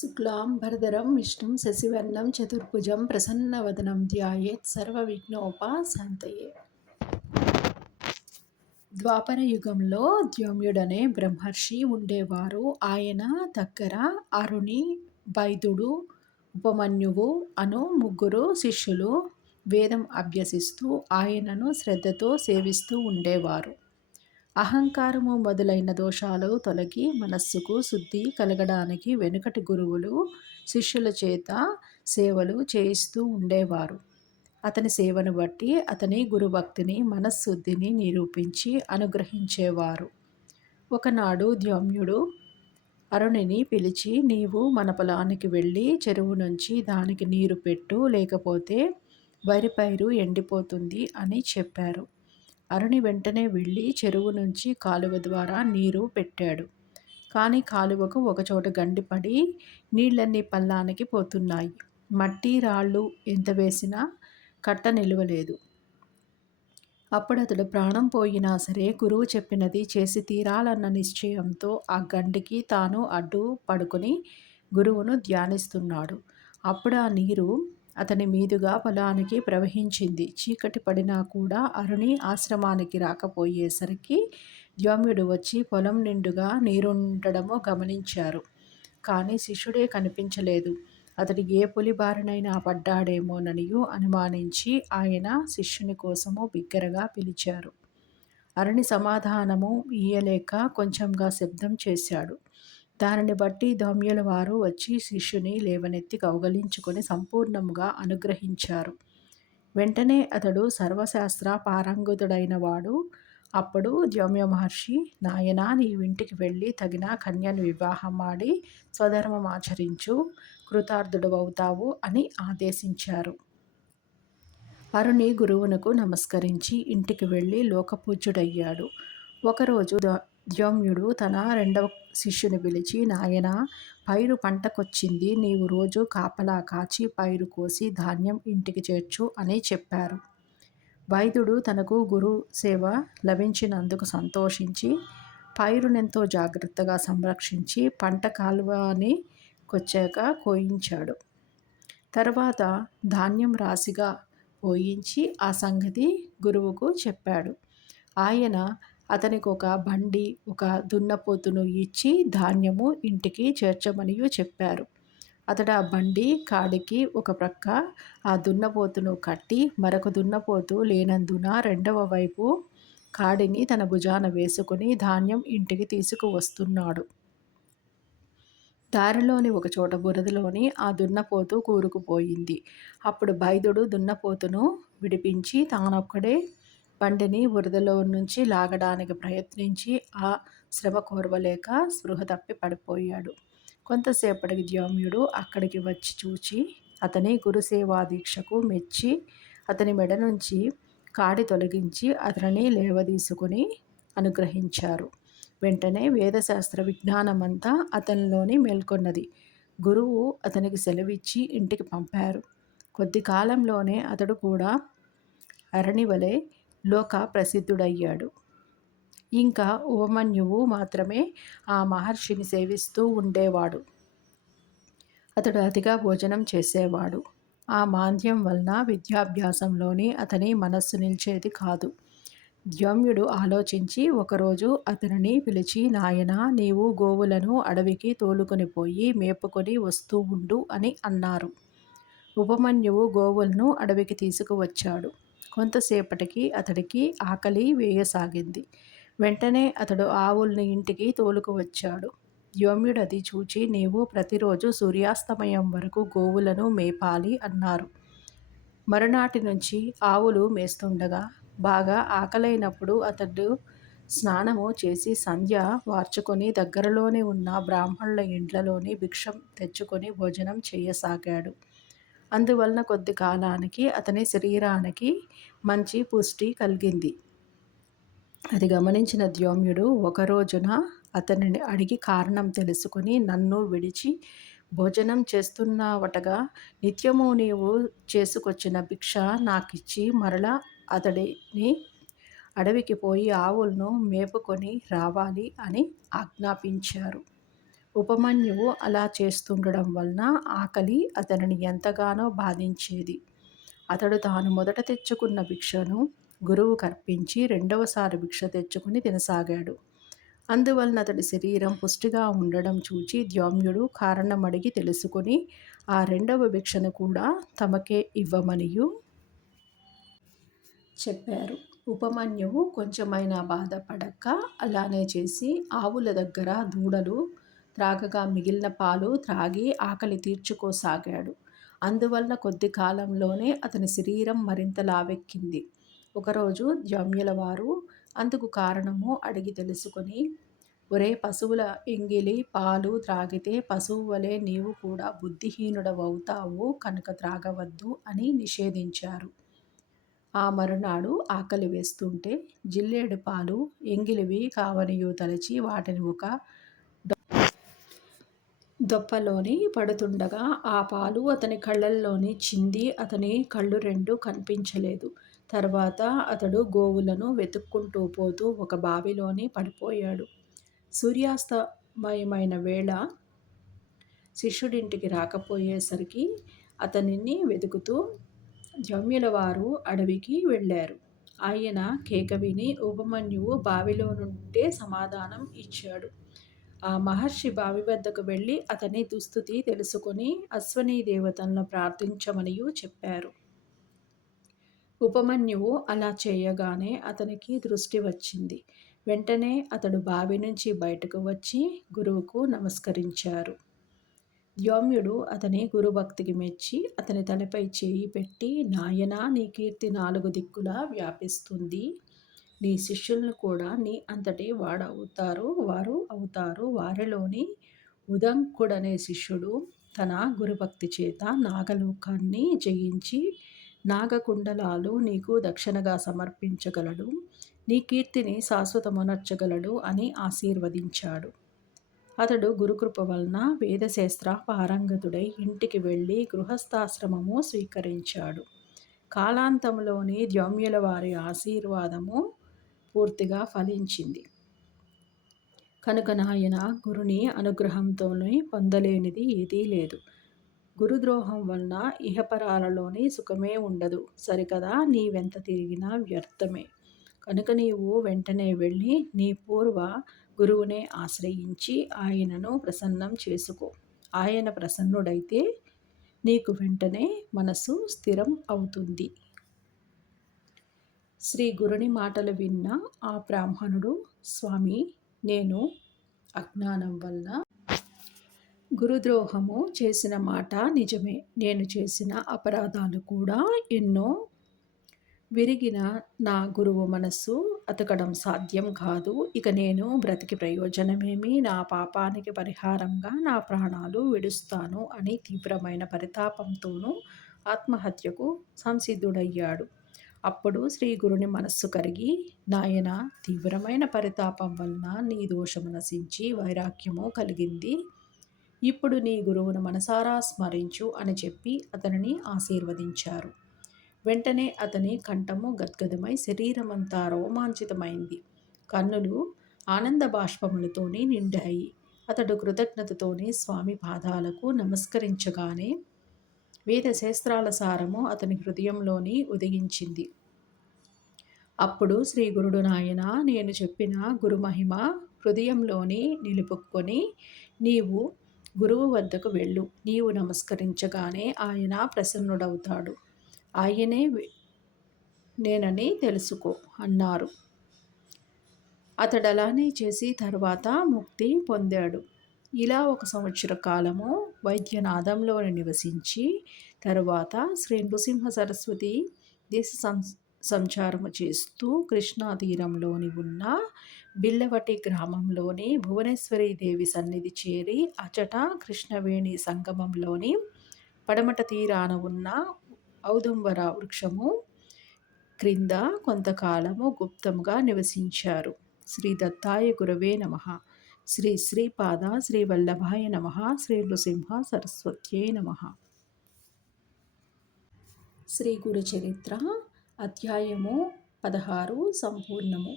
శుక్లాంబరధరం విష్ణుం శశివర్ణం చతుర్భుజం ప్రసన్నవదనం ధ్యాయేత్ సర్వవిఘ్నోపశాంతయే. ద్వాపర యుగంలో ద్యుమ్నుడనే బ్రహ్మర్షి ఉండేవారు. ఆయన దగ్గర అరుణి, బైదుడు, ఉపమన్యువు అను ముగ్గురు శిష్యులు వేదం అభ్యసిస్తూ ఆయనను శ్రద్ధతో సేవిస్తూ ఉండేవారు. అహంకారము మొదలైన దోషాలు తొలగి మనస్సుకు శుద్ధి కలగడానికి వెనుకటి గురువులు శిష్యుల చేత సేవలు చేయిస్తూ ఉండేవారు. అతని సేవను బట్టి అతని గురుభక్తిని మనశ్శుద్ధిని నిరూపించి అనుగ్రహించేవారు. ఒకనాడు ద్యుమ్నుడు అరుణిని పిలిచి, నీవు మన పొలానికి వెళ్ళి చెరువు నుంచి దానికి నీరు పెట్టు, లేకపోతే వరి పైరు ఎండిపోతుంది అని చెప్పారు. అరుణి వెంటనే వెళ్ళి చెరువు నుంచి కాలువ ద్వారా నీరు పెట్టాడు. కానీ కాలువకు ఒకచోట గండిపడి నీళ్ళన్నీ పల్లానికి పోతున్నాయి. మట్టి రాళ్ళు ఎంత వేసినా కట్ట నిలవలేదు. అప్పుడు అతడు ప్రాణం పోయినా సరే గురువు చెప్పినది చేసి తీరాలన్న నిశ్చయంతో ఆ గండికి తాను అడ్డు పడుకొని గురువును ధ్యానిస్తున్నాడు. అప్పుడు ఆ నీరు అతని మీదుగా పొలానికి ప్రవహించింది. చీకటి పడినా కూడా అరుణి ఆశ్రమానికి రాకపోయేసరికి ద్యుమ్నుడు వచ్చి పొలం నిండుగా నీరుండడము గమనించారు. కానీ శిష్యుడే కనిపించలేదు. అతడు ఏ పులి బారినైనా పడ్డాడేమోననియు అనుమానించి ఆయన శిష్యుని కోసము బిగ్గరగా పిలిచారు. అరుణి సమాధానము ఇయ్యలేక కొంచెంగా శబ్దం చేశాడు. దానిని బట్టి ద్యుమ్నుల వారు వచ్చి శిష్యుని లేవనెత్తి కౌగలించుకొని సంపూర్ణముగా అనుగ్రహించారు. వెంటనే అతడు సర్వశాస్త్ర పారంగతుడైన వాడు. అప్పుడు ద్యుమ్న మహర్షి, నాయనా, నీవింటికి వెళ్ళి తగిన కన్యను వివాహమాడి స్వధర్మమాచరించు, కృతార్థుడవవుతావు అని ఆదేశించారు. అరుణి గురువునకు నమస్కరించి ఇంటికి వెళ్ళి లోకపూజ్యుడయ్యాడు. ఒకరోజు ద్యుమ్నుడు తన రెండవ శిష్యుని పిలిచి, నాయనా, పైరు పంటకొచ్చింది, నీవు రోజు కాపలా కాచి పైరు కోసి ధాన్యం ఇంటికి చేర్చు అని చెప్పారు. వైదుడు తనకు గురు సేవ లభించినందుకు సంతోషించి పైరునెంతో జాగ్రత్తగా సంరక్షించి పంట కాలువని కొచ్చాక కోయించాడు. తర్వాత ధాన్యం రాశిగా పోయించి ఆ సంగతి గురువుకు చెప్పాడు. ఆయన అతనికి ఒక బండి, ఒక దున్నపోతును ఇచ్చి ధాన్యము ఇంటికి చేర్చమనియు చెప్పారు. అతడు ఆ బండి కాడికి ఒక ప్రక్క ఆ దున్నపోతును కట్టి, మరొక దున్నపోతు లేనందున రెండవ వైపు కాడిని తన భుజాన వేసుకుని ధాన్యం ఇంటికి తీసుకువస్తున్నాడు. దారిలోని ఒకచోట బురదలోని ఆ దున్నపోతు కూరుకుపోయింది. అప్పుడు బైదుడు దున్నపోతును విడిపించి తానొక్కడే బండిని బురదలో నుంచి లాగడానికి ప్రయత్నించి ఆ శ్రమ కోర్వలేక స్పృహ తప్పి పడిపోయాడు. కొంతసేపటికి ద్యుమ్నుడు అక్కడికి వచ్చి చూచి అతని గురుసేవాదీక్షకు మెచ్చి అతని మెడ నుంచి కాడి తొలగించి అతనిని లేవదీసుకుని అనుగ్రహించారు. వెంటనే వేదశాస్త్ర విజ్ఞానమంతా అతనిలోని మేల్కొన్నది. గురువు అతనికి సెలవిచ్చి ఇంటికి పంపారు. కొద్ది కాలంలోనే అతడు కూడా అరణి వలె లోక ప్రసిద్ధుడయ్యాడు. ఇంకా ఉపమన్యువు మాత్రమే ఆ మహర్షిని సేవిస్తూ ఉండేవాడు. అతడు అతిగా భోజనం చేసేవాడు. ఆ మాంద్యం వలన విద్యాభ్యాసంలోని అతని మనస్సు నిలిచేది కాదు. ద్యుమ్నుడు ఆలోచించి ఒకరోజు అతనిని పిలిచి, నాయనా, నీవు గోవులను అడవికి తోలుకొని పోయి మేపుకొని వస్తూ ఉండు అని అన్నారు. ఉపమన్యువు గోవులను అడవికి తీసుకువచ్చాడు. కొంతసేపటికి అతడికి ఆకలి వేయసాగింది. వెంటనే అతడు ఆవుల్ని ఇంటికి తోలుకువచ్చాడు. ద్యుమ్నుడు అది చూచి, నీవు ప్రతిరోజు సూర్యాస్తమయం వరకు గోవులను మేపాలి అన్నారు. మరునాటి నుంచి ఆవులు మేస్తుండగా బాగా ఆకలైనప్పుడు అతడు స్నానము చేసి సంధ్య వార్చుకొని దగ్గరలోనే ఉన్న బ్రాహ్మణుల ఇండ్లలోని భిక్షం తెచ్చుకొని భోజనం చేయసాగాడు. అందువలన కొద్ది కాలానికి అతని శరీరానికి మంచి పుష్టి కలిగింది. అది గమనించిన ద్యుమ్నుడు ఒక రోజున అతనిని అడిగి కారణం తెలుసుకుని, నన్ను విడిచి భోజనం చేస్తున్నావటగా, నిత్యము నీవు చేసుకొచ్చిన భిక్ష నాకిచ్చి మరలా అతడిని అడవికి పోయి ఆవులను మేపుకొని రావాలి అని ఆజ్ఞాపించారు. ఉపమన్యువు అలా చేస్తుండడం వలన ఆకలి అతనిని ఎంతగానో బాధించేది. అతడు తాను మొదట తెచ్చుకున్న భిక్షను గురువుకు అర్పించి రెండవసారి భిక్ష తెచ్చుకుని తినసాగాడు. అందువలన అతడి శరీరం పుష్టిగా ఉండడం చూచి ధౌమ్యుడు కారణమడిగి తెలుసుకుని ఆ రెండవ భిక్షను కూడా తమకే ఇవ్వమనియు చెప్పారు. ఉపమన్యువు కొంచెమైనా బాధపడక అలానే చేసి ఆవుల దగ్గర దూడలు త్రాగగా మిగిలిన పాలు త్రాగి ఆకలి తీర్చుకోసాగాడు. అందువలన కొద్ది కాలంలోనే అతని శరీరం మరింత లావెక్కింది. ఒకరోజు ధౌమ్యుల వారు అందుకు కారణము అడిగి తెలుసుకొని, ఒరే పశువుల ఎంగిలి పాలు త్రాగితే పశువు వలె నీవు కూడా బుద్ధిహీనుడవవుతావు కనుక త్రాగవద్దు అని నిషేధించారు. ఆ మరునాడు ఆకలి వేస్తుంటే జిల్లేడు పాలు ఎంగిలివి కావనియు తలచి వాటిని ఒక దొప్పలోని పడుతుండగా ఆ పాలు అతని కళ్ళల్లోని చింది అతని కళ్ళు రెండు కనిపించలేదు. తర్వాత అతడు గోవులను వెతుక్కుంటూ పోతూ ఒక బావిలోని పడిపోయాడు. సూర్యాస్తమయమైన వేళ శిష్యుడింటికి రాకపోయేసరికి అతనిని వెతుకుతూ ధౌమ్యుల వారు అడవికి వెళ్ళారు. ఆయన కేక విని ఉపమన్యువు బావిలో నుండే సమాధానం ఇచ్చాడు. ఆ మహర్షి బావి వద్దకు వెళ్ళి అతని దుస్థితి తెలుసుకొని అశ్వనీ దేవతలను ప్రార్థించమనియు చెప్పారు. ఉపమన్యువు అలా చేయగానే అతనికి దృష్టి వచ్చింది. వెంటనే అతడు బావి నుంచి బయటకు వచ్చి గురువుకు నమస్కరించారు. ధౌమ్యుడు అతని గురుభక్తికి మెచ్చి అతని తలపై చేయి పెట్టి, నాయనా, నీ కీర్తి 4 దిక్కులా వ్యాపిస్తుంది. నీ శిష్యులను కూడా నీ అంతటి వారు అవుతారు. వారిలోని ఉదంకుడనే శిష్యుడు తన గురుభక్తి చేత నాగలోకాన్ని జయించి నాగకుండలాలు నీకు దక్షిణగా సమర్పించగలడు. నీ కీర్తిని శాశ్వతమునర్చగలడు అని ఆశీర్వదించాడు. అతడు గురుకృప వలన వేదశాస్త్ర పారంగతుడై ఇంటికి వెళ్ళి గృహస్థాశ్రమము స్వీకరించాడు. కాలాంతంలోని ధౌమ్యుల వారి ఆశీర్వాదము పూర్తిగా ఫలించింది. కనుక నాయన, గురుని అనుగ్రహంతోనే పొందలేనిది ఏదీ లేదు. గురుద్రోహం వలన ఇహపరాలలోని సుఖమే ఉండదు సరికదా. నీవెంత తిరిగినా వ్యర్థమే. కనుక నీవు వెంటనే వెళ్ళి నీ పూర్వ గురువునే ఆశ్రయించి ఆయనను ప్రసన్నం చేసుకో. ఆయన ప్రసన్నుడైతే నీకు వెంటనే మనసు స్థిరం అవుతుంది. శ్రీ గురుని మాటలు విన్న ఆ బ్రాహ్మణుడు, స్వామి, నేను అజ్ఞానం వలన గురుద్రోహము చేసిన మాట నిజమే. నేను చేసిన అపరాధాలు కూడా ఎన్నో. విరిగిన నా గురువు మనస్సు అతకడం సాధ్యం కాదు. ఇక నేను బ్రతికి ప్రయోజనమేమి? నా పాపానికి పరిహారంగా నా ప్రాణాలు విడుస్తాను అని తీవ్రమైన పరితాపంతోనూ ఆత్మహత్యకు సంసిద్ధుడయ్యాడు. అప్పుడు శ్రీ గురుని మనస్సు కరిగి, నాయన, తీవ్రమైన పరితాపం వలన నీ దోషము నశించి వైరాగ్యము కలిగింది. ఇప్పుడు నీ గురువును మనసారా స్మరించు అని చెప్పి అతనిని ఆశీర్వదించారు. వెంటనే అతని కంఠము గద్గదమై శరీరమంతా రోమాంచితమైంది. కన్నులు ఆనంద బాష్పములతోని నిండాయి. అతడు కృతజ్ఞతతోని స్వామి పాదాలకు నమస్కరించగానే వేదశాస్త్రాల సారము అతని హృదయంలోని ఉదయించింది. అప్పుడు శ్రీ గురుడు, నాయన, నేను చెప్పిన గురుమహిమ హృదయంలోని నిలుపుకొని నీవు గురువు వద్దకు వెళ్ళు. నీవు నమస్కరించగానే ఆయన ప్రసన్నుడవుతాడు. ఆయనే నేనని తెలుసుకో అన్నారు. అతడలానే చేసి తర్వాత ముక్తి పొందాడు. ఇలా 1 సంవత్సర కాలము వైద్యనాథంలోని నివసించి తరువాత శ్రీ నృసింహ సరస్వతి దేశ సంచారము చేస్తూ కృష్ణా తీరంలోని ఉన్న బిల్లవటి గ్రామంలోని భువనేశ్వరీ దేవి సన్నిధి చేరి అచట కృష్ణవేణి సంగమంలోని పడమట తీరాన ఉన్న ఔదుంబర వృక్షము క్రింద కొంతకాలము గుప్తముగా నివసించారు. శ్రీ దత్తాయ గురవే నమః. శ్రీ శ్రీపాద శ్రీ వల్లభాయ నమః. శ్రీ నృసింహ సరస్వత్యై నమః. శ్రీ గురు చరిత్ర అధ్యాయము 16 సంపూర్ణము.